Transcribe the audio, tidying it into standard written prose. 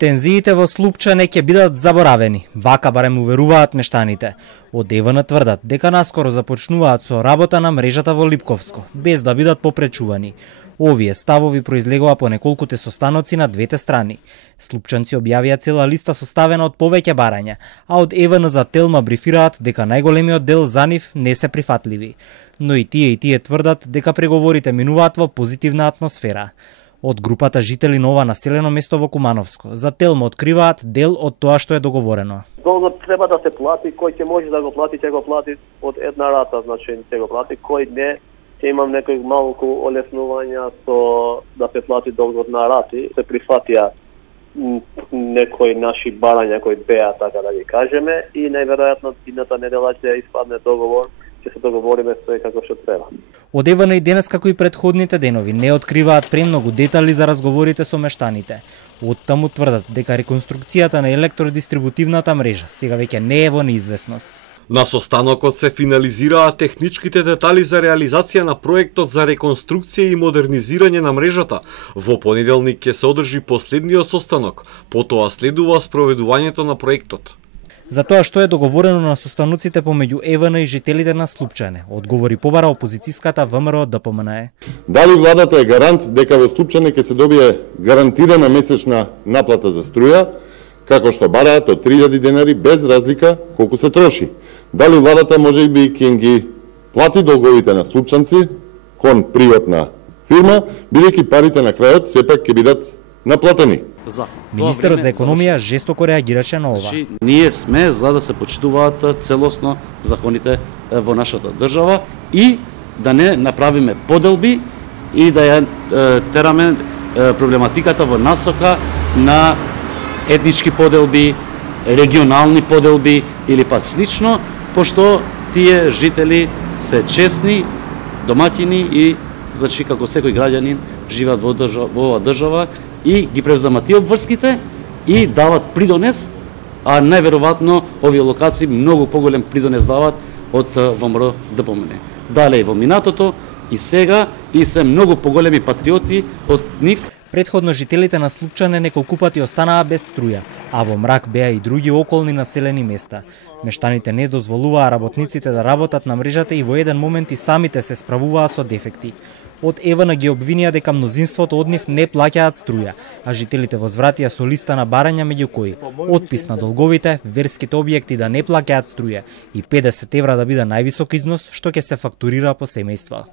Тензиите во Слупчане ќе бидат заборавени, вака барем уверуваат мештаните. Од ЕВН тврдат дека наскоро започнуваат со работа на мрежата во Липковско, без да бидат попречувани. Овие ставови произлегува по неколкуте состаноци на двете страни. Слупчанци објавија цела листа составена од повеќе барања, а од ЕВН за Телма брифираат дека најголемиот дел за нив не се прифатливи. Но и тие тврдат дека преговорите минуваат во позитивна атмосфера. Од групата жители на ова населено место во Кумановско за Телма откриваат дел од тоа што е договорено. Долгот треба да се плати, кој ќе може да го плати, ќе го плати од една рата, значи ќе го плати, кој не, ќе имам некој малку олеснувања со да се плати долгот на рати, се прифатија некои наши барања кои беа, така да ги кажеме, и најверојатно идната недела ќе испадне договор, ќе се договориме со како што треба. Од ЕВН и денес, како и предходните денови, не откриваат премногу детали за разговорите со мештаните. Оттаму тврдат дека реконструкцијата на електродистрибутивната мрежа сега веќе не е во неизвестност. На состанокот се финализираат техничките детали за реализација на проектот за реконструкција и модернизирање на мрежата. Во понеделник ќе се одржи последниот состанок, потоа следува спроведувањето на проектот. За тоа што е договорено на состаноците помеѓу ЕВН и жителите на Слупчане, одговори побара опозицијската ВМРО ДПМНЕ. Дали владата е гарант дека во Слупчане ќе се добие гарантирана месечна наплата за струја, како што бараат од 3000 денари без разлика колку се троши? Дали владата може би ќе ги плати долговите на слупчанци кон приватна фирма, бидејќи парите на крајот сепак ќе бидат наплатени? Министерот за економија жестоко реагираше на ова. Значи, ние сме за да се почитуваат целосно законите во нашата држава и да не направиме поделби и да ја тераме проблематиката во насока на етнички поделби, регионални поделби или пак слично, пошто тие жители се честни, домаќини и значи како секој граѓанин живеат во оваа држава и ги превземат и обврските и дават придонес, а најверојатно овие локации многу поголем придонес дават од ВМРО ДПМНЕ. Дале и во минатото и сега и се многу поголеми патриоти од нив. Предходно жителите на Слупчане неколку пати останаа без струја, а во мрак беа и други околни населени места. Мештаните не дозволуваа работниците да работат на мрежата и во еден момент и самите се справуваа со дефекти. Од ЕВН ги обвинија дека мнозинството од нив не плаќаат струја, а жителите возвратија со листа на барања меѓу кои отпис на долговите, верските објекти да не плаќаат струја и 50 евра да биде највисок износ што ќе се фактурира по семејства.